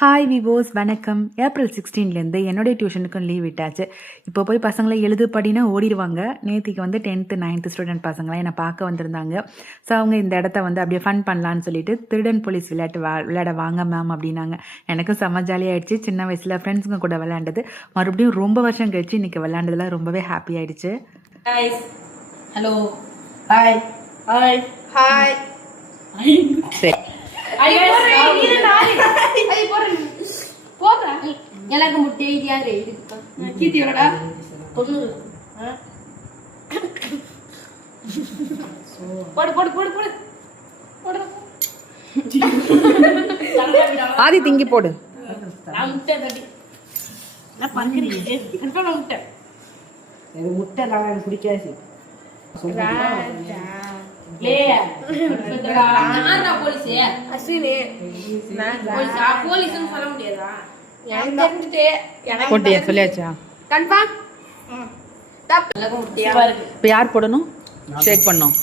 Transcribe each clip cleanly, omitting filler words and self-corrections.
Hi விவோஸ், வணக்கம். April 16லேருந்து என்னுடைய டியூஷனுக்கும் leave விட்டாச்சு. இப்போ போய் பசங்களை எழுது படினா ஓடிடுவாங்க. நேற்றுக்கு வந்து 10th 9th ஸ்டூடெண்ட் பசங்களாம் என்னை பார்க்க வந்திருந்தாங்க. ஸோ அவங்க இந்த இடத்த வந்து அப்படியே ஃபன் பண்ணலான்னு சொல்லிட்டு திருடன் போலீஸ் விளையாட வாங்க மேம் அப்படின்னாங்க. எனக்கும் செம்ம ஜாலியாகிடுச்சு. சின்ன வயசில் ஃப்ரெண்ட்ஸுங்க கூட விளையாண்டது மறுபடியும் ரொம்ப வருஷம் கழிச்சு இன்றைக்கி விளையாண்டதுல ரொம்பவே ஹாப்பி ஆகிடுச்சு. Hello, hi hi hi. சரி, எனக்கு முட்டை யாரு கீர்த்தியோடா 90. போடு போடு போடு போடு போடு. ஆதி திங்கி போடு. முட்டை தட்டி நான் பண்றீங்க கன்ஃபார்ம் முட்டை. எனக்கு முட்டை நான் எனக்கு பிடிக்காது. சொல்லியாச்சா? இப்போ யார் போடணும்? ஷேக் பண்ணோம்.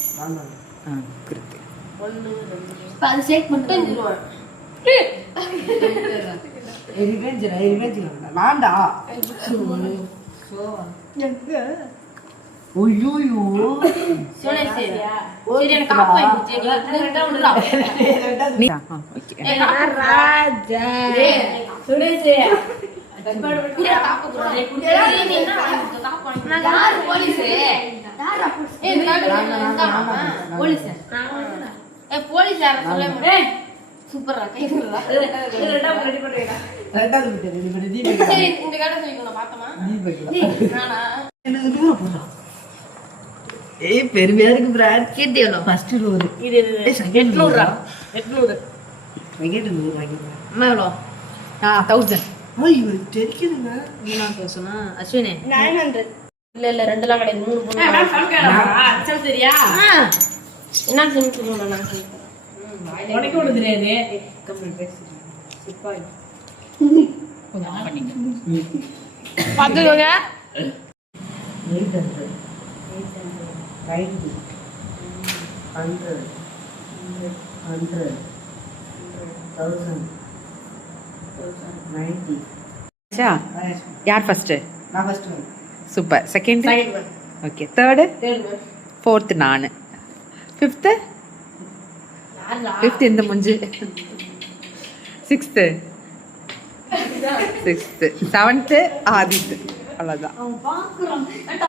பெருமையா இருக்கு பிராட். கீர்த்தி எவ்வளோ? ஃபர்ஸ்ட் ரூல் இது 800. 800 வெங்கட் 100 வாங்கிடுறேன். அம்மா எவ்வளோ? 1000. ஐயோ தெரிக்குதுங்க. அஸ்வினி 900. இல்ல இல்ல 2 கிடையாது, 3 போடுங்க. சரியா என்ன சொல்லுங்க? நான் சொல்றேன் உனக்கு ஒண்ணு தெரியாது. பாத்துக்கோங்க. 800 90 100 100 1000 90. யார் ஃபர்ஸ்ட்? நான் first. Super. Second? Okay. Third? Fourth நான். ஃபிஃப்த்து? ஃபிஃப்த் இந்த முஞ்சு. சிக்ஸ்த்து? செவன்த்து ஆதித்து. அவ்வளோதான்.